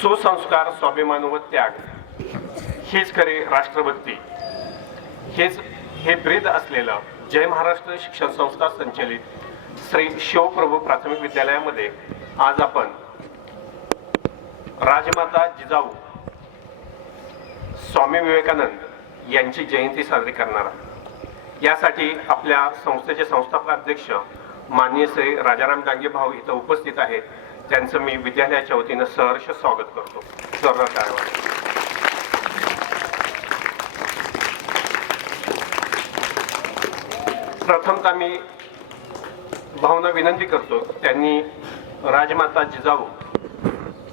सुसंस्कार स्वाभिमान व त्याग. हीच खरी राष्ट्रभक्ती. हेच हे ब्रीद असलेलं जय महाराष्ट्र शिक्षण संस्था संचलित श्री शिवप्रभू प्राथमिक विद्यालयामध्ये आज आपण राजमाता जिजाऊ स्वामी विवेकानंद यांची जयंती साजरी करणार आहोत. यासाठी आपल्या संस्थेचे संस्थापक अध्यक्ष माननीय श्री राजाराम डांगे भाऊ इथं उपस्थित आहेत. त्यांचं मी विद्यालयाच्या वतीनं सहर्ष स्वागत करतो. सर्व काय प्रथमतः मी भावना विनंती करतो त्यांनी राजमाता जिजाऊ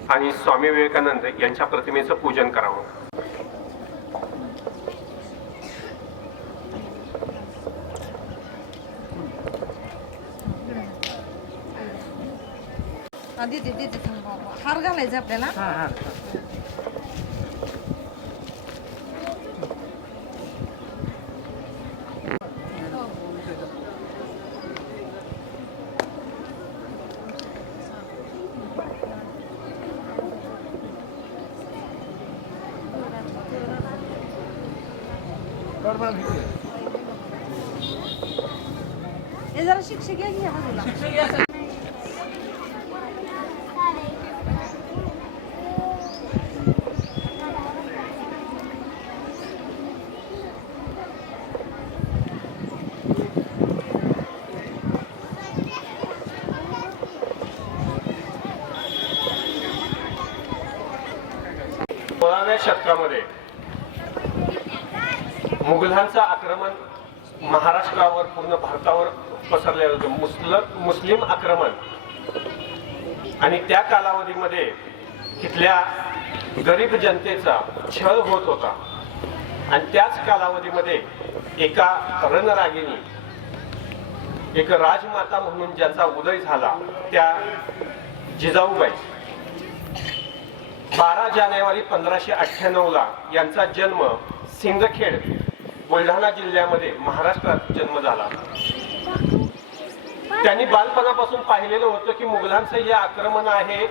आणि स्वामी विवेकानंद यांच्या प्रतिमेचं पूजन करावं. आधी ते देते थांबा हार घालायचा आपल्याला? हे जरा शिक्षक घ्या बाजूला सोळाव्या शतकामध्ये मुघलांचं आक्रमण महाराष्ट्रावर पूर्ण भारतावर पसरलेलं होतं. मुस्लिम मुस्लिम आक्रमण. आणि त्या कालावधीमध्ये तिथल्या गरीब जनतेचा छळ होत होता. आणि त्याच कालावधीमध्ये एका रणरागिनी एक राजमाता म्हणून ज्याचा उदय झाला त्या जिजाऊबाई. बारा जानेवारी पंधराशे अठ्ठ्याण्णव ला यांचा जन्म सिंदखेड बुलढाणा जिल्ह्यामध्ये महाराष्ट्रात जन्म झाला. त्यांनी बालपणापासून पाहिलेलं होतं की मुघलांचं जे आक्रमण आहे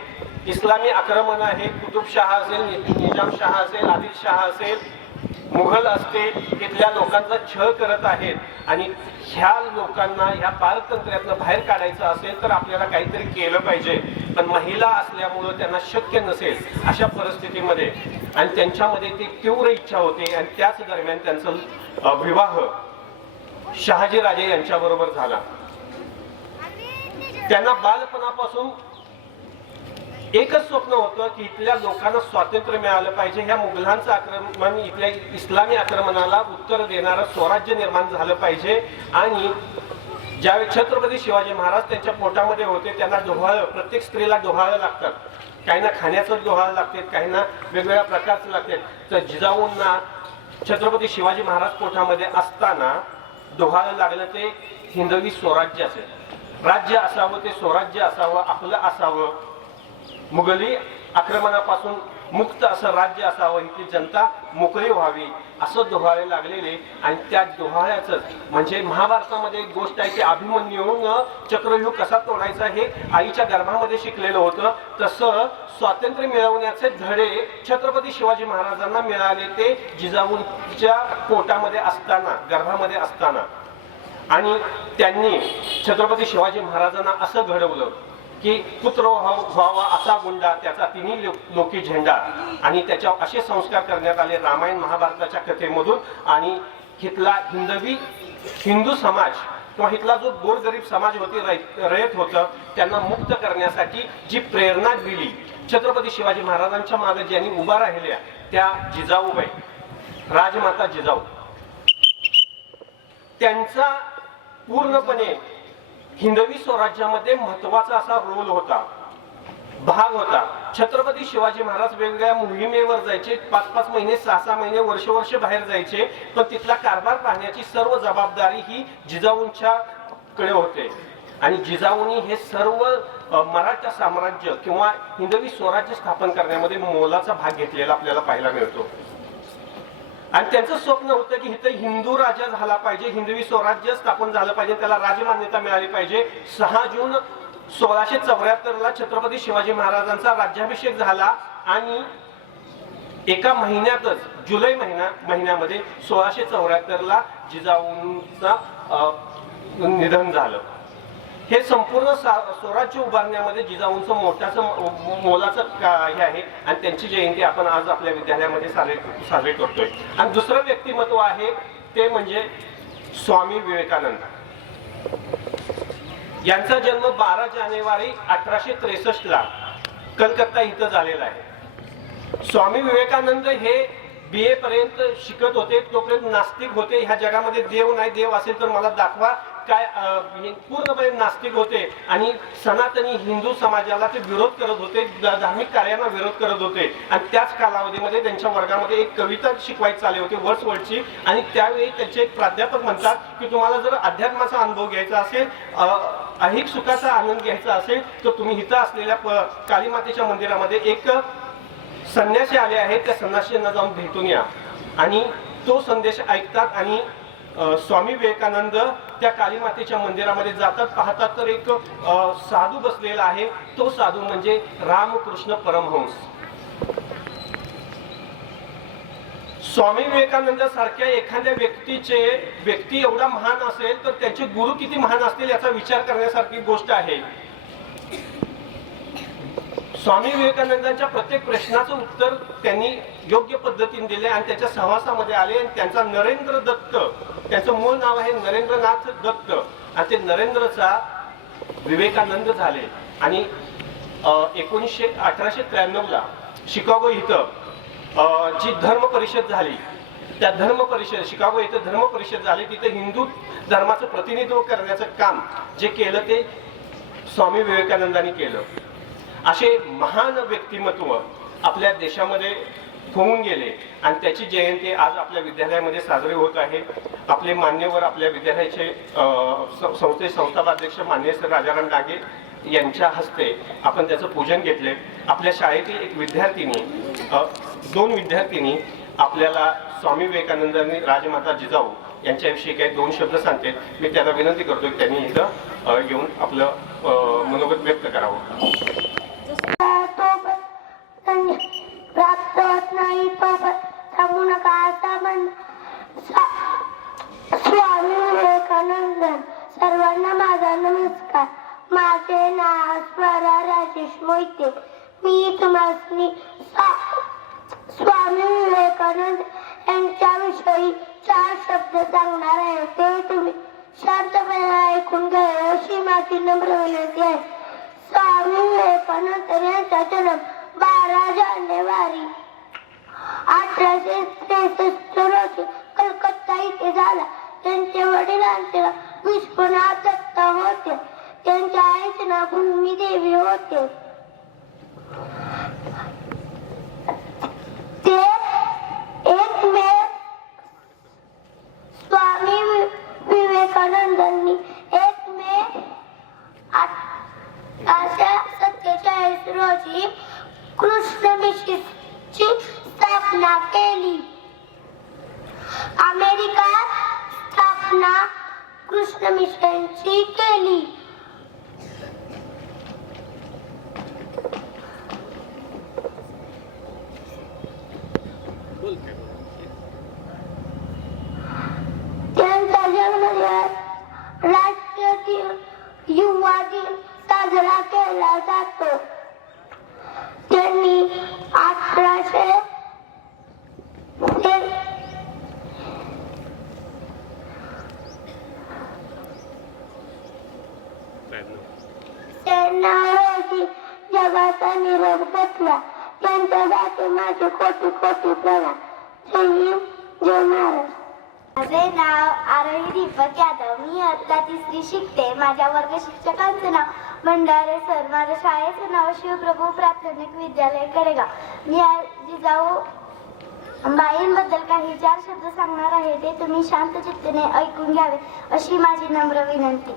इस्लामी आक्रमण आहे कुतुबशहा असेल नि- निजामशहा असेल आदिलशहा असेल मुघल असते तिथल्या लोकांचा छळ करत आहेत आणि ह्या लोकांना ह्या पारतंत्र्यातनं बाहेर काढायचं असेल तर आपल्याला काहीतरी केलं पाहिजे. पण महिला असल्यामुळं त्यांना शक्य नसेल अशा परिस्थितीमध्ये. आणि त्यांच्यामध्ये ती तीव्र इच्छा होती आणि त्याच दरम्यान त्यांचा विवाह शहाजीराजे यांच्याबरोबर झाला. त्यांना बालपणापासून एकच स्वप्न होतं की इथल्या लोकांना स्वातंत्र्य मिळालं पाहिजे. ह्या मुघलांचं आक्रमण इथल्या इस्लामी आक्रमणाला उत्तर देणारं स्वराज्य निर्माण झालं पाहिजे. आणि ज्यावेळी छत्रपती शिवाजी महाराज त्यांच्या पोटामध्ये होते त्यांना डोहाळं प्रत्येक स्त्रीला डोहाळं लागतात. काहींना खाण्याचं डोहाळं लागते काहींना वेगवेगळ्या प्रकारचं लागते. तर जिजाऊंना छत्रपती शिवाजी महाराज पोटामध्ये असताना डोहाळं लागलं ते हिंदवी स्वराज्य असेल. राज्य असावं ते स्वराज्य असावं आपलं असावं. मुघली आक्रमणापासून मुक्त असं राज्य असावं इथली जनता मोकळी व्हावी असं दोहाळे लागलेले. आणि त्या दोहाळ्याच म्हणजे महाभारतामध्ये एक गोष्ट आहे की अभिमन्यून चक्रव्यूह कसा तोडायचा हे आईच्या गर्भामध्ये शिकलेलं होतं. तसं स्वातंत्र्य मिळवण्याचे धडे छत्रपती शिवाजी महाराजांना मिळाले ते जिजाऊंच्या पोटामध्ये असताना गर्भामध्ये असताना. आणि त्यांनी छत्रपती शिवाजी महाराजांना असं घडवलं. की पुत्र व्हावा असा गुंडा त्याचा तिन्ही लोकी झेंडा. आणि त्याच्या असे संस्कार करण्यात आले रामायण महाभारताच्या कथेमधून. आणि हितला हिंदवी हिंदू समाज किंवा हितला जो गोरगरीब समाज होती रयत होतं त्यांना मुक्त करण्यासाठी जी प्रेरणा दिली छत्रपती शिवाजी महाराजांच्या मागे ज्यांनी उभा राहिल्या त्या जिजाऊबाई राजमाता जिजाऊ. त्यांचा पूर्णपणे हिंदवी स्वराज्यामध्ये महत्त्वाचा असा रोल होता. भाग होता. छत्रपती शिवाजी महाराज वेगवेगळ्या मोहिमेवर जायचे. पाच पाच महिने सहा सहा महिने वर्ष वर्ष बाहेर जायचे. पण तिथला कारभार पाहण्याची सर्व जबाबदारी ही जिजाऊंच्या कडे होते. आणि जिजाऊंनी हे सर्व मराठा साम्राज्य किंवा हिंदवी स्वराज्य स्थापन करण्यामध्ये मोलाचा भाग घेतलेला आपल्याला पाहायला मिळतो. आणि त्यांचं स्वप्न होतं की इथं हिंदू राजा झाला पाहिजे हिंदवी स्वराज्य स्थापन झालं पाहिजे त्याला राजमान्यता मिळाली पाहिजे. सहा जून सोळाशे चौऱ्याहत्तर ला छत्रपती शिवाजी महाराजांचा राज्याभिषेक झाला आणि एका महिन्यातच जुलै महिना महिन्यामध्ये सोळाशे चौऱ्याहत्तरला जिजाऊंचा निधन झालं. हे संपूर्ण स्वराज्य उभारण्यामध्ये जिजाऊंचं मोठ्याचं मोलाचं हे आहे. आणि त्यांची जयंती आपण आज आपल्या विद्यालयामध्ये साजरी साजरी करतोय. आणि दुसरं व्यक्तिमत्व आहे ते म्हणजे स्वामी विवेकानंद. यांचा जन्म बारा जानेवारी अठराशे त्रेसष्ट ला कलकत्ता इथं झालेला आहे. स्वामी विवेकानंद हे बी ए पर्यंत शिकत होते तोपर्यंत नास्तिक होते. ह्या जगामध्ये देव नाही देव असेल तर मला दाखवा. काय पूर्णपणे नास्तिक होते आणि सनातनी हिंदू समाजाला ते विरोध करत होते धार्मिक कार्यांना विरोध करत होते. आणि त्याच कालावधीमध्ये त्यांच्या वर्गामध्ये एक कविता शिकवायची चालली होती वर्ष वर्षची आणि त्यावेळी त्यांचे एक प्राध्यापक म्हणतात की तुम्हाला जर अध्यात्माचा अनुभव घ्यायचा असेल अधिक ऐहिक सुखाचा आनंद घ्यायचा असेल तर तुम्ही इथं असलेल्या प- कालीमातेच्या मंदिरामध्ये एक संन्यासी आले आहेत. त्या संन्यासींना जाऊन भेटून या. आणि तो संदेश ऐकतात आणि स्वामी विवेकानंद त्या कालीमातेच्या मंदिरामध्ये जातात पाहतात तर एक साधू बसलेला आहे. तो साधू म्हणजे रामकृष्ण परमहंस. स्वामी विवेकानंद सारख्या एखाद्या व्यक्तीचे व्यक्ती एवढा महान असेल तर त्याचे गुरु किती महान असतील याचा विचार करण्यासारखी गोष्ट आहे. स्वामी विवेकानंदांच्या प्रत्येक प्रश्नाचं उत्तर त्यांनी योग्य पद्धतीने दिले आणि त्याच्या सहवासामध्ये आले आणि त्यांचा नरेंद्र दत्त त्यांचं मूळ नाव आहे नरेंद्रनाथ दत्त. आणि ते नरेंद्रचा विवेकानंद झाले. आणि एकोणीसशे अठराशे त्र्याण्णवला शिकागो इथं जी धर्म परिषद झाली त्या धर्म परिषद शिकागो इथं धर्म परिषद झाली तिथं हिंदू धर्माचं प्रतिनिधित्व करण्याचं काम जे केलं ते स्वामी विवेकानंदांनी केलं. असे महान व्यक्तिमत्व आपल्या देशामध्ये होऊन गेले. आणि त्याची जयंती आज आपल्या विद्यालयामध्ये साजरी होत आहे. आपले मान्यवर आपल्या विद्यालयाचे अ, संस्थे संस्थापाध्यक्ष मान्य सर राजाराम डागे यांच्या हस्ते आपण त्याचं पूजन घेतले. आपल्या शाळेतील एक विद्यार्थिनी दोन विद्यार्थिनी आपल्याला स्वामी विवेकानंदांनी राजमाता जिजाऊ यांच्याविषयी काही दोन शब्द सांगते मी त्याला विनंती करतो की त्यांनी इथं येऊन आपलं मनोगत व्यक्त करावं. प्राप्त होत नाही तो थांबू नका असा म्हण स्वामी विवेकानंद सर्वांना माझा नमस्कार. माझे नाव स्वरा राजेश मोहिते. मी तुम्हाला स्वामी विवेकानंद यांच्याविषयी चार शब्द सांगणार आहे. ते तुम्ही शांतपणे ऐकून घ्या अशी माझी नम्र विनंती आहे. स्वामी बारा जानेवारी. अठराशे त्रेसष्ट रोजी कलकत्ता इथे झाला. त्यांचे वडिलांचे विश्वनाथ दत्ता होते. त्यांच्या आईचे नाव भूमी देवी होते. ते एक मे स्वामी विवेकानंदांनी एक मे अठराशे सत्तेचाळीस रोजी कृष्ण मिशनची स्थापना केली. अमेरिका स्थापना कृष्ण मिशनची केली. त्यांचा जन्मदिवस राष्ट्रीय दिन युवा दिन साजरा केला जातो. त्यांनी अठराशे त्यांना रोजी जगाचा निरोप घेतला. त्यांच्यासाठी माझे कोटी कोटी प्रणाम जय जय महाराज माझे नाव आरोही दीपक यादव. मी आता तिसरी शिकते. माझ्या वर्ग शिक्षकांचं नाव भंडारे सर. माझ्या शाळेचं नाव शिवप्रभू प्राथमिक विद्यालय कडेगाव. मी जिजाऊ बाईंबद्दल काही चार शब्द सांगणार आहे. ते तुम्ही शांत चित्तेने ऐकून घ्यावे अशी माझी नम्र विनंती.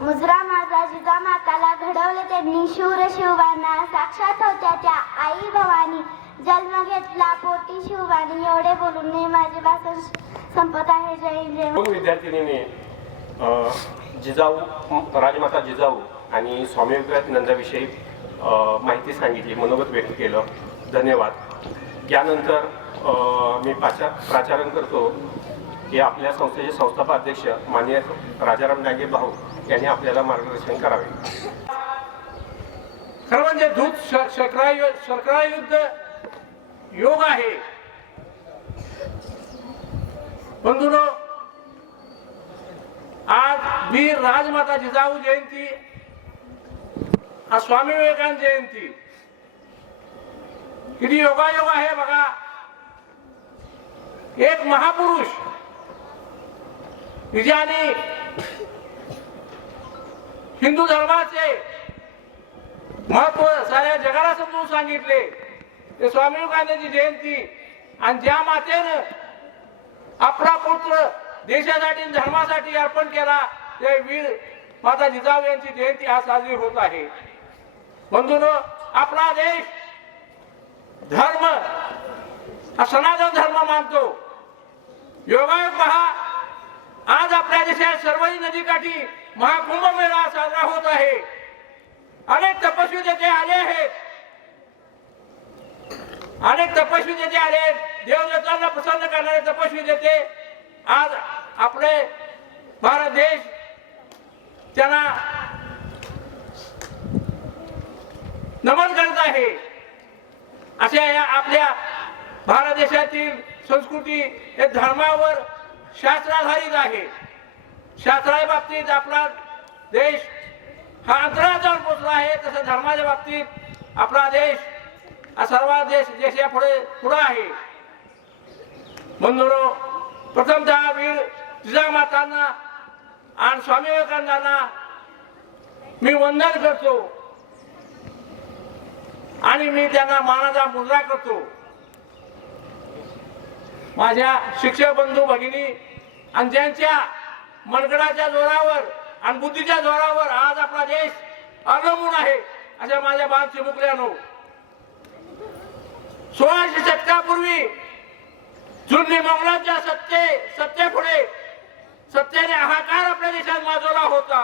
मुजरा माझा जिजा माताला घडवलं त्यांनी. शूर शिवबांना साक्षात होत्या त्या आई भवानी. जन्म घेतला पोटी शिवबानी एवढे बोलून मी माझे भाषण संपत आहे. जय हिंद, जय दोन विद्यार्थिनीने अ, जिजाऊ राजमाता जिजाऊ आणि स्वामी विवेकानंदाविषयी अ, माहिती सांगितली मनोगत व्यक्त केलं. धन्यवाद. यानंतर अ, मी पाचा प्राचारण करतो की आपल्या संस्थेचे संस्थापक अध्यक्ष माननीय राजाराम डांगे भाऊ यांनी आपल्याला मार्गदर्शन करावे. खरं म्हणजे दूध श- शर्करा यु- शर्करा युद्ध योग आहे. बंधुनो आज वीर राजमाता जिजाऊ जयंती आज स्वामी विवेकानंद जयंती. किती योगायोग आहे बघा. एक महापुरुष विजयाने हिंदू धर्माचे महत्त्व साऱ्या जगाला समजून सांगितले. ते स्वामी विवेकानंदची जयंती आणि ज्या मातेनं आपला पुत्र देशासाठी धर्मासाठी अर्पण केला ते वीर माता जिजाऊ यांची जयंती आज साजरी होत आहे. बंधून आपला देश धर्म हा सनातन धर्म मानतो. योगायोग पहा आज आपल्या देशात सर्वही नदीकाठी महाकुंभ मेळा साजरा होत आहे. अनेक तपस्वी तेथे आले आहेत. अनेक तपस्वी नेते आले. आहेत देवदेवतांना प्रसन्न करणारे तपस्वी नेते. आज आपले भारत देश त्यांना नमन करत आहे. अशा या आपल्या भारत देशातील संस्कृती हे धर्मावर शास्त्राधारित आहे. शास्त्रा बाबतीत आपला देश हा अंतराळात जाऊन पोचला आहे. तसं धर्माच्या बाबतीत आपला देश हा सर्व देश देशा पुढे पुढे आहे. म्हणून प्रथमतः वीर जिजामातांना आणि स्वामी विवेकानंदांना मी वंदन करतो. आणि मी त्यांना मानाचा मुद्रा करतो. माझ्या शिक्षक बंधू भगिनी आणि त्यांच्या मनगडाच्या जोरावर आणि बुद्धीच्या जोरावर आज आपला देश अवलंबून आहे अशा माझ्या बाल चिमुकल्यानो सोळाशे शतकापूर्वी जुन्नी मंगलांच्या सत्ते सत्तेपुढे सत्तेने हाकार आपल्या देशात माजवला होता.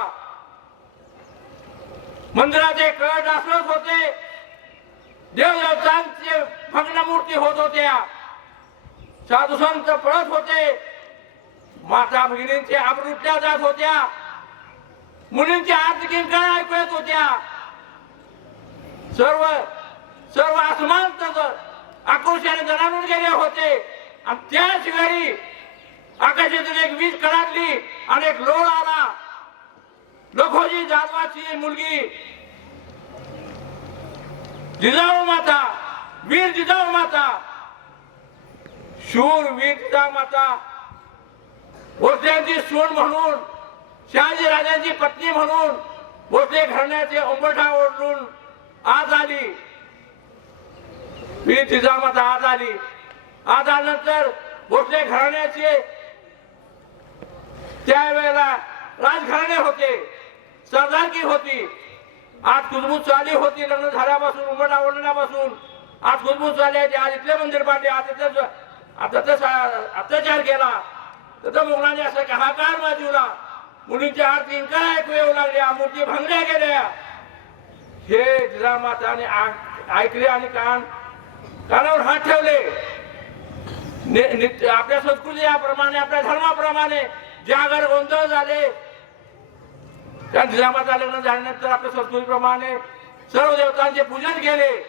मंदिराचे कळ डासळत होते. देवदेवतांचे भग्नमूर्ती होत होत्या. साधू संत पळत होते. माता भगिनींचे आबरुट्या जात होत्या. मुलींच्या आर्थिक किंकाळ ऐकू येत होत्या. सर्व सर्व आसमान तर आक्रोशाने दणाणून गेले होते. आणि त्याच वेळी आकाशातून एक वीज कडाडली आणि एक लोळ आला. लखोजी जाधवाची मुलगी जिजाऊ माता वीर जिजाऊ माता शूर वीर जिजाऊ माता. भोसल्यांची सून म्हणून शहाजी राजांची पत्नी म्हणून भोसले घराण्याचे उंबरठा ओढून आज आली. वीर जिजामाता आज आली. आज आल्यानंतर भोसले घराण्याचे त्यावेळेला राजघराणे होते सरदारकी होती. आज कुजबूज चाली होती लग्न झाल्यापासून उंबरठा ओढण्यापासून आज कुजबूज चाली आहे आज इथले मंदिर पाडले आज इथले आता तर अत्याचार केला. तर मुलांनी असं हाकार बाजूला मुलींच्या आरती इंकार ऐकू येऊ लागल्या मूर्ती भंगल्या गेल्या हे जिजामाताने ऐकले आणि कान कानावर हात ठेवले. आपल्या नित्य- आपल्या संस्कृतीप्रमाणे आपल्या धर्माप्रमाणे जागर गोंधळ झाले त्या जिजामाता लग्न झाल्यानंतर आपल्या संस्कृतीप्रमाणे सर्व देवतांचे पूजन केले.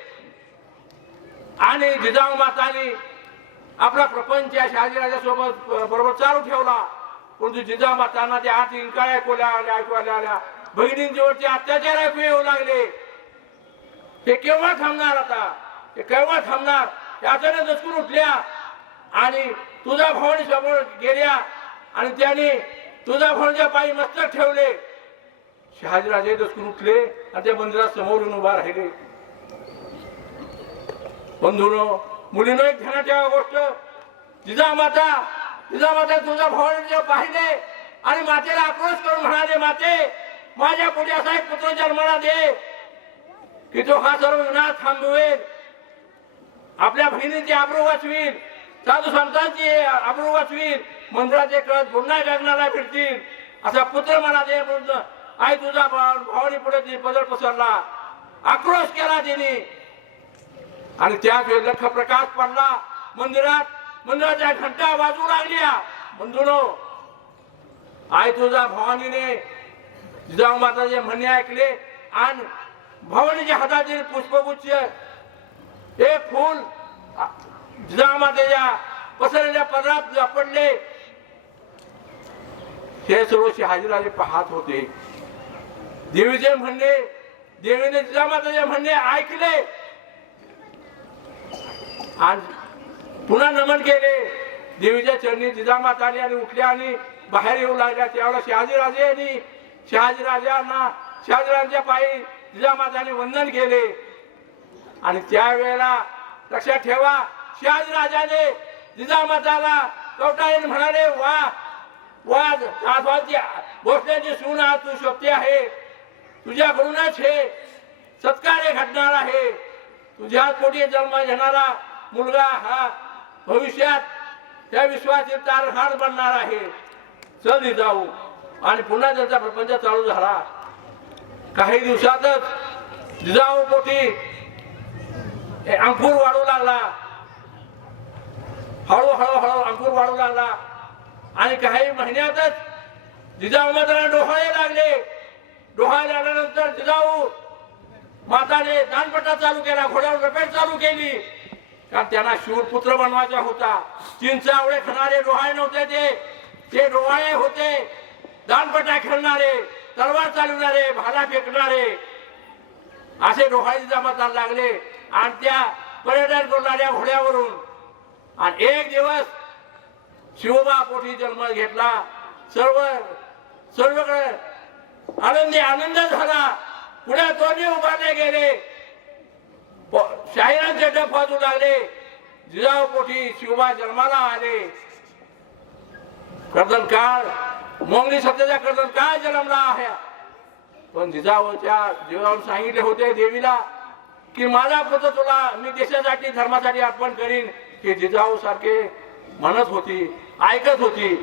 आणि जिजाऊ मातानी आपला प्रपंच या शहाजीराजासोबत बरोबर चालू ठेवला. परंतु जिजा मातांना त्या आत इंकाळ ऐकवल्या आल्या ऐकू आल्या. बहिणींजवळचे अत्याचार ऐकू येऊ लागले. ते केव्हा थांबणार आता? ते केव्हा थांबणार? ते दचकून उठल्या. आणि तुझा भवानी समोर गेल्या. आणि त्याने तुझा भवानीच्या पायी मस्तक ठेवले. शहाजीराजे दचकून उठले आणि त्या मंदिरात समोरून उभा राहिले. बंधून मुलीनं एक ध्यानात ठेवा गोष्ट. तिजा माता तिजा माता तुझा भवानी पाहिले. आणि मातेला आक्रोश करून म्हणाले माते माझ्या पुढे असा एक पुत्र जन्माला दे की तो हा सर्व विनाश थांबवेल. आपल्या बहिणीचे आब्रू वाचवीन. साधू संतांची आब्रू वाचवीन. मंदिराचे कळत पुन्हा गगनाला फिरतील. असा पुत्र मला दे म्हणून आई तुझा भा- भावानी पुढे ती पदर पसरला. आक्रोश केला तिने. आणि त्याच वेळी लख प्रकाश पडला. मंदिरात मंदिराच्या घंटा वाजू लागल्या. बंधुनो आई तुझा भवानीने जिजाऊ माताचे म्हणणे ऐकले. आणि भवानीच्या हातातील पुष्पगुच्छ हे फूल जिजाऊ मातेच्या पसरलेल्या पदरात पडले. हे सर्व शहाजीराजे पाहत होते. देवीचे म्हणणे देवीने जिजामाताचे म्हणणे ऐकले. आणि पुन्हा नमन केले. देवीच्या चरणी जिजामाता आली आणि उठल्या आणि बाहेर येऊ लागल्या. त्यावेळेला शहाजीराजे यांनी शहाजीराजांना शहाजीराजांच्या पायी जिजामाताने वंदन केले. आणि त्यावेळेला लक्षात ठेवा शहाजीराजाने निजामाताला कवटाळीने म्हणाले वा वा आजबाजी भोसल्याची सून आज तू शोभते आहे. तुझ्याकडूनच हे सत्कार्य घडणार आहे. तुझ्या पोटी जन्म घेणारा मुलगा हा भविष्यात त्या विश्वाचे तारखार बनणार आहे. चल जाऊ आणि पुन्हा त्यांचा प्रपंच चालू झाला. काही दिवसातच जिजाऊ पोटी हे अंकुर वाढू लागला. हळूहळू हळू अंकुर वाढू लागला. आणि काही महिन्यातच जिजाऊ माताला डोहाळे लागले. डोहाळे लागल्यानंतर जिजाऊ माताने दानपट्टा चालू केला घोड्यावर रपेट चालू केली. कारण त्यांना शिवपुत्र बनवायचा होता. चिंचावळे खेळणारे डोहाळे नव्हते ते. ते डोहाळे होते. दानपट्टा खेळणारे तलवार चालवणारे भाला फेकणारे. असे डोहाळे जिजामाताला लागले. आणि त्या पर्यटन करणाऱ्या घोड्यावरून. आणि एक दिवस शिवबा पोटी जन्म घेतला. सर्व सर्वकडे आनंदी आनंद झाला. पुढे दोन्ही उभारले गेले. शाहिरांचे डफ वाजू लागले. जिजाऊ पोटी शिवबा जन्माला आले. कर्दन काळ मोंगली सत्याचा कर्दन काळ जन्मला आहे. पण जिजाऊच्या जिजाऊन सांगितले होते देवीला की माझा पुत्र तुला मी देशासाठी धर्मासाठी अर्पण करीन. हे जिजाऊ सारखे म्हणत होती ऐकत होती.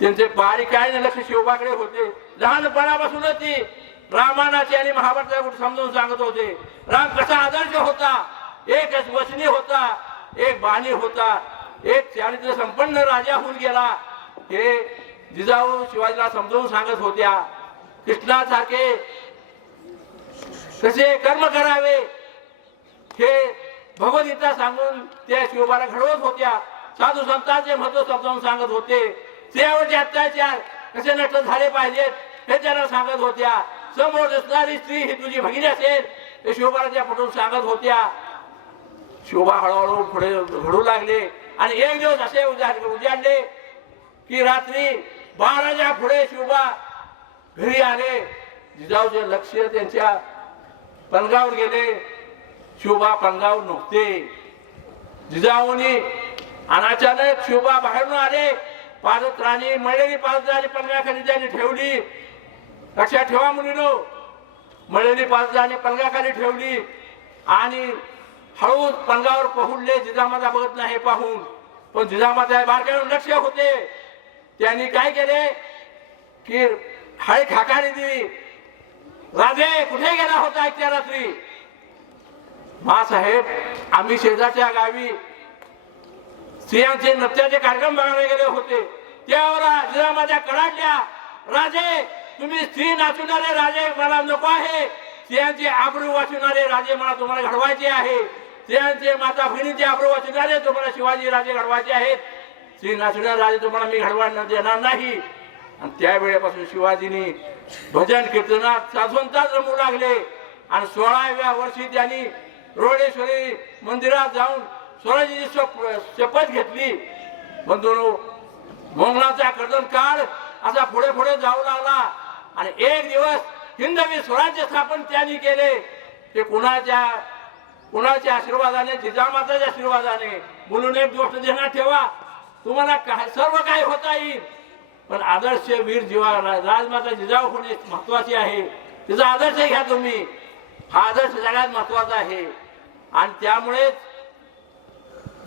त्यांचे पारी काय नाही लक्ष शिवबाकडे होते. लहानपणापासूनच ती रामायणाचे आणि महाभारताचे समजून सांगत होते. राम कसा आदर्श होता. एक वचनी होता एक बाणी होता एक चारित्र संपन्न राजा होऊन गेला. हे जिजाऊ शिवाजीला समजावून सांगत होत्या. कृष्णासारखे कसे कर्म करावे? हे भगवद्गीता सांगून त्या शिवबाला घडवत होत्या. साधू संतांचे महत्त्व समजावून सांगत होते. स्त्रियावरचे अत्याचार कसे नष्ट झाले पाहिजेत हे त्यांना सांगत होत्या. समोर दिसणारी स्त्री ही तुझी भगिनी असेल हे शिवबाला त्या सांगत होत्या. शोभा हळूहळू पुढे घडू लागले आणि एक दिवस असे उजाडले की रात्री बाराच्या पुढे शोभा घरी आले. जिजाऊचे लक्ष त्यांच्या पलगावर गेले. शिवबा पंगाव नव्हते जिजाऊनी आणि अचानक बाहेरून आले. पाच राणी मळलेली पाच राणी पलगाखाली त्याने ठेवली. लक्षात ठेवा मुलीनो. मळलेली पाच राणी पलगाखाली ठेवली. आणि हळूच पलंगावर पहुडले. जिजामाता बघत नाही पाहून. पण जिजामाता बारकाईवर लक्ष होते. त्यांनी काय केले? की हळे खाकाने दिली. राजे कुठे गेला होता इतक्या रात्री? साहेब आम्ही शेजारच्या गावी स्त्रियांचे नृत्याचे कार्यक्रम बघायला गेले होते. त्यावर जिजामाता कडाडल्या राजे तुम्ही स्त्री नाचवणारे राजे मला नको आहे. स्त्रियांचे आबरू वाचवणारे राजे मला तुम्हाला घडवायचे आहे. स्त्रियांचे माता भगिनीचे आबरू वाचवणारे तुम्हाला शिवाजी राजे घडवायचे आहेत. स्त्री नाचवणारे राजे तुम्हाला मी घडवा देणार नाही. आणि त्यावेळेपासून शिवाजीनी भजन कीर्तनात साधवंतात रमू लागले. आणि सोळाव्या वर्षी त्यांनी रोडेश्वरी मंदिरात जाऊन स्वराज्याची शपथ घेतली. बंधू मोंगलाचा कर्जन काळ असा पुढे पुढे जाऊ लागला. आणि एक दिवस हिंदवी स्वराज्य स्थापन त्यांनी केले. ते कुणाच्या कुणाच्या आशीर्वादाने जिजामाताच्या आशीर्वादाने म्हणून एक गोष्ट ध्यानात ठेवा. तुम्हाला काय सर्व काय होता येईल. पण आदर्श वीर जीवा राजमाता जिजाऊ होणे महत्त्वाचे आहे? तिचा आदर्श घ्या तुम्ही. हा आदर्श सगळ्यात महत्त्वाचा आहे. आणि त्यामुळेच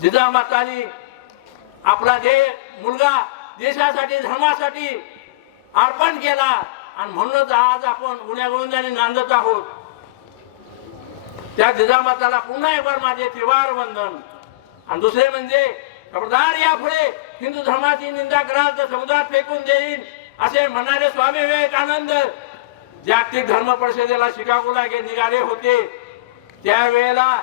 जिजामातानी आपला जे मुलगा देशासाठी धर्मासाठी अर्पण केला आणि म्हणूनच आज आपण गुण्यागोविंदाने नांदत आहोत. त्या जिजामाताला पुन्हा एक बार माझे त्रिवार वंदन. आणि दुसरे म्हणजे खबरदार यापुढे हिंदू धर्माची निंदा कराल तर समुद्रात फेकून देईन असे म्हणणारे स्वामी विवेकानंद. जागतिक धर्म परिषदेला शिकागोला निघाले होते. त्यावेळेला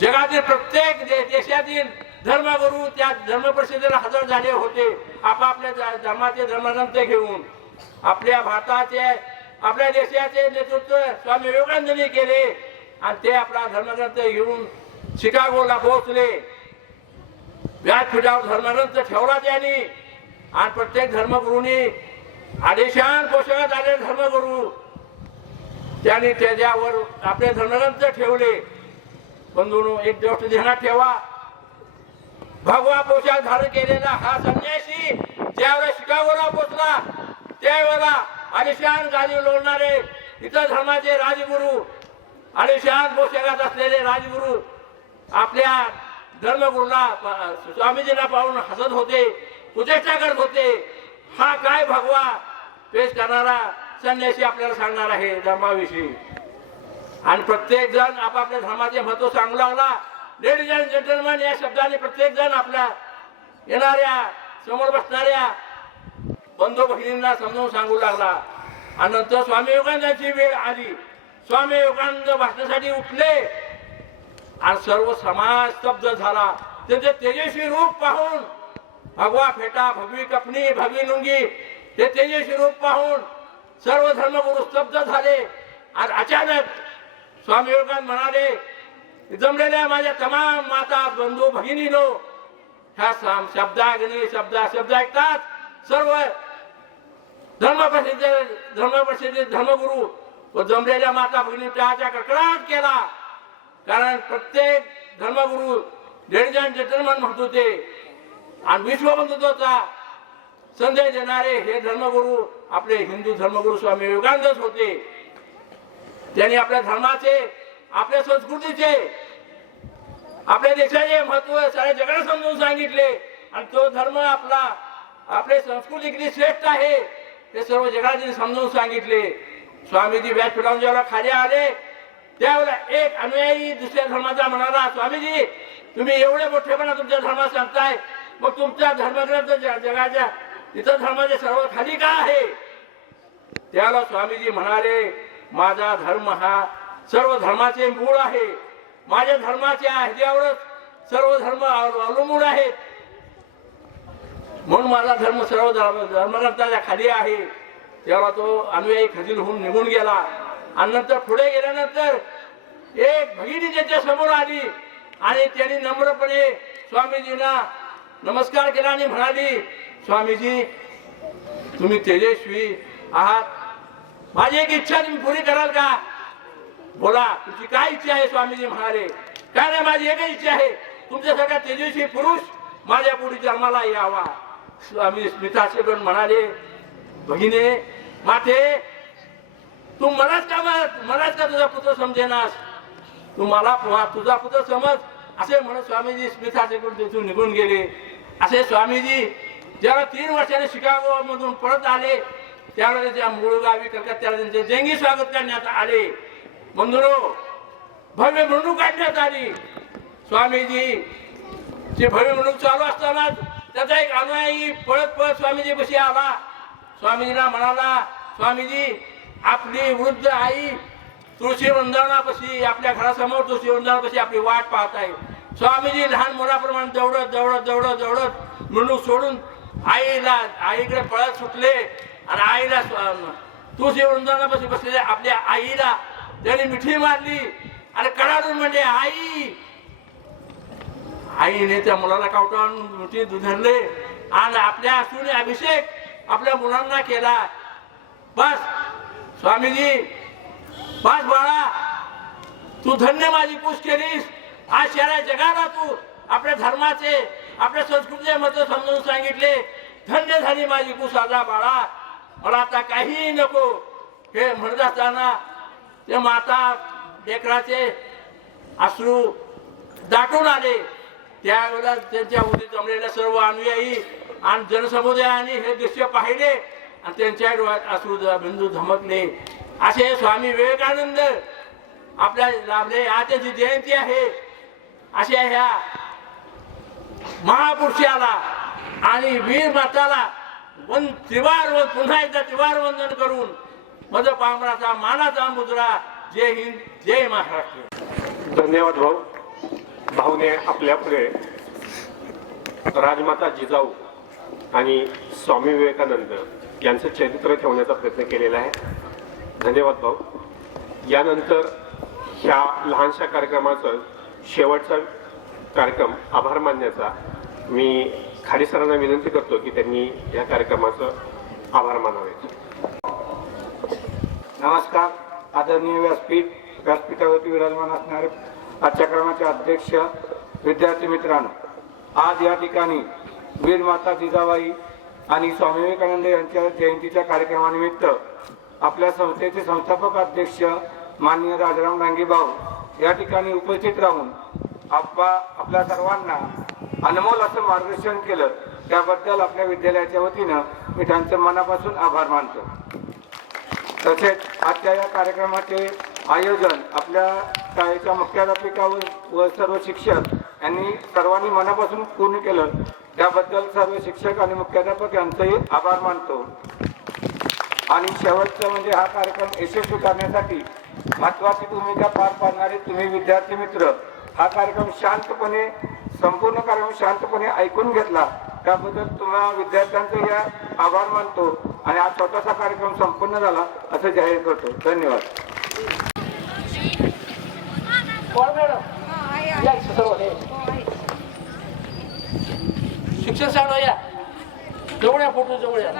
जगातील प्रत्येक दे- देशातील धर्मगुरू त्या धर्म परिषदेला हजर झाले होते. आपापल्या धर्माचे धर्मग्रंथ घेऊन आपल्या भारताचे आपल्या देशाचे नेतृत्व स्वामी विवेकानंदनी केले आणि ते आपला धर्मग्रंथ घेऊन शिकागोला पोहोचले. व्यासपीठावर धर्मग्रंथ ठेवला त्यांनी आणि प्रत्येक धर्मगुरूंनी आदेशान पोषणात आले धर्मगुरू त्याने त्याच्यावर आपले धर्मग्रंथ ठेवले. बंधून एक गोष्ट ध्यानात ठेवा. भगवा पोशाख धारण केलेला हा संन्यासी ज्यावेळेला शिकागोला पोचला त्यावेळेला आलिशान गादी लोळणारे इतर धर्माचे राजगुरू आलिशान पोशाखात असलेले राजगुरू आपल्या धर्मगुरूला स्वामीजीला स्वामीजींना पाहून हसत होते कुचेष्टा करत होते. हा काय भगवा पेश करणारा संन्यासी आपल्याला सांगणार आहे धर्माविषयी. आणि प्रत्येक जण आपापल्या धर्माचे महत्त्व सांगू लागला. लेडीज अँड जेंटलमॅन या शब्दाने प्रत्येक जण आपल्या येणाऱ्या समोर बसणाऱ्या बंधू भगिनींना समजावून सांगू लागला. आणि नंतर स्वामी योगानंदाची वेळ आली. स्वामी योगानंद भाषणासाठी उठले. आणि सर्व समाज स्तब्ध झाला. त्यांचे तेजस्वी रूप पाहून भगवा फेटा भगवी कपणी भगवी लुंगी ते तेजस्वी रूप पाहून सर्व धर्मगुरु स्तब्ध झाले. आज अचानक स्वामी विवेकानंद म्हणाले जमलेल्या माझ्या तमाम माता बंधू भगिनीनो ह्या शब्दाग्नी शब्दा शब्द ऐकतात. सर्व धर्म प्रसिद्ध धर्म प्रसिद्ध धर्मगुरू व जमलेल्या माता भगिनी त्याच्या कडकडाट केला. कारण प्रत्येक धर्मगुरु लेडीज अँड जेंटलमॅन म्हणत होते आणि विश्वबंधुत्वाचा संदेश देणारे हे धर्मगुरू आपले हिंदू धर्मगुरू स्वामी विवेकानंदच होते. त्यांनी आपल्या धर्माचे आपल्या संस्कृतीचे आपल्या देशाचे महत्त्व साऱ्या जगाला समजून सांगितले. आणि तो धर्म आपला आपले संस्कृती किती श्रेष्ठ आहे ते सर्व जगाला समजून सांगितले. स्वामीजी व्यासपीठावर जेव्हा खाली आले त्यावेळेला एक अनुयायी दुसऱ्या धर्माचा म्हणाला स्वामीजी तुम्ही एवढे मोठेपणा तुमच्या धर्मात सांगताय. मग तुमच्या धर्मग्रंथ जगाच्या इतर धर्माचे सर्व खाली का आहे? त्याला स्वामीजी म्हणाले माझा धर्म हा सर्व धर्माचे मूळ आहे. माझ्या धर्माच्या ह्याच्यावरच सर्व धर्म अवलंबून आहेत. म्हणून माझा धर्म सर्व धर्म धर्मग्रंथाच्या खाली आहे. तेव्हा तो अनुयायी खजील होऊन निघून गेला. आणि नंतर पुढे गेल्यानंतर एक भगिनी त्याच्यासमोर आली. आणि त्यांनी नम्रपणे स्वामीजींना नमस्कार केला आणि म्हणाली स्वामीजी तुम्ही तेजस्वी आहात. माझी एक इच्छा तुम्ही पुरी कराल का? बोला तुमची काय इच्छा आहे स्वामीजी म्हणाले. काय नाही माझी एकच इच्छा आहे. तुमच्यासारखा तेजस्वी पुरुष माझ्या पुढे जन्माला यावा. स्वामी स्मिताचे शेगण म्हणाले भगिने माथे तू मलाच का मत मलाच का तुझा पुत्र समजेनास? तू मला तुझा पुत्र समज. असे म्हणत स्वामीजी स्मिता शेगण तिथून निघून गेले. असे स्वामीजी जेव्हा तीन वर्षाने शिकागो मधून परत आले त्यावेळेला त्या मूळ गावी कलकत्त्याला त्यांचे जंगी स्वागत करण्यात आले. बंधुरो भव्य म्हणून काढण्यात आली. स्वामीजी जे भव्य म्हणून चालू असताना त्याचा एक अनुयायी पळत पळत स्वामीजी कशी आला. स्वामीजीला म्हणाला स्वामीजी आपली वृद्ध आई तुळशी वृंदावनापाशी आपल्या घरासमोर तुळशी वृंदावनापाशी आपली वाट पाहत आहे. स्वामीजी लहान मुलाप्रमाणे दौडत दौडत दौडत दौडत मिरवणूक सोडून आईला आईकडे पळत सुटले आणि आईला स्व- तुळशी वृंदावनापाशी बसलेल्या आपल्या आईला त्यांनी मिठी मारली आणि कडाडून म्हणजे आई! आईने त्या मुलाला कावटावून मिठी दुधरले आणि आपल्या असून अभिषेक आपल्या मुलांना केला. बस स्वामीजी बस बाळा तू धन्य माझी पूस केलीस. आज शहरा जगाला तू आपल्या धर्माचे आपल्या संस्कृतीचे मत समजून सांगितले. धन्य झाली माझी पूज साजा बाळा. मला आता काहीही नको. हे म्हणत असताना ते माता लेकराचे अश्रू दाटून आले. त्यावेळेला त्यांच्या उदी जमलेल्या सर्व अनुयायी आणि जनसमुदायाने हे दृश्य पाहिले आणि त्यांच्या डोळ्यात अश्रू बिंदू धमकले. असे स्वामी विवेकानंद आपल्या लाभले आजची जयंती आहे. अशा ह्या महापुरुषाला आणि वीर माताला वन तिवार वन पुन्हा एकदा तिवार वंदन करून मज पामराचा मानाचा मुद्रा. जय हिंद जय महाराष्ट्र. धन्यवाद भाऊ. भाऊने आपल्या पुढे राजमाता जिजाऊ आणि स्वामी विवेकानंद यांचं चरित्र ठेवण्याचा प्रयत्न केलेला आहे. धन्यवाद भाऊ. यानंतर ह्या लहानशा कार्यक्रमाचं शेवटचा कार्यक्रम आभार मानण्याचा मी खाली सरांना विनंती करतो की त्यांनी या कार्यक्रमाचं आभार मानावेत नमस्कार. आदरणीय व्यासपीठ व्यासपीठावरती विराजमान असणारे आजच्या क्रमाचे अध्यक्ष विद्यार्थी मित्रांनो आज या ठिकाणी वीर माता जिजाबाई आणि स्वामी विवेकानंद यांच्या जयंतीच्या कार्यक्रमानिमित्त आपल्या संस्थेचे संस्थापक अध्यक्ष माननीय राजाराम डांगे भाऊ या ठिकाणी उपस्थित राहून आपा आपल्या सर्वांना अनमोल असं मार्गदर्शन केलं त्याबद्दल आपल्या विद्यालयाच्या वतीनं मी त्यांचं मनापासून आभार मानतो. तसेच आजच्या या कार्यक्रमाचे आयोजन आपल्या शाळेच्या मुख्याध्यापिका व व सर्व शिक्षक यांनी सर्वांनी मनापासून पूर्ण केलं त्याबद्दल सर्व शिक्षक आणि मुख्याध्यापक यांचंही आभार मानतो. आणि शेवटचं म्हणजे हा कार्यक्रम यशस्वी करण्यासाठी महत्वाची भूमिका पार पाडणारे तुम्ही विद्यार्थी मित्र हा कार्यक्रम शांतपणे संपूर्ण कार्यक्रम शांतपणे ऐकून घेतला. त्याबद्दल तुम्हा विद्यार्थ्यांचे या आभार मानतो आणि हा छोटासा कार्यक्रम संपन्न झाला असं जाहीर करतो. धन्यवाद. शिक्षण साडो या. जवळ या फोटो जवळ या.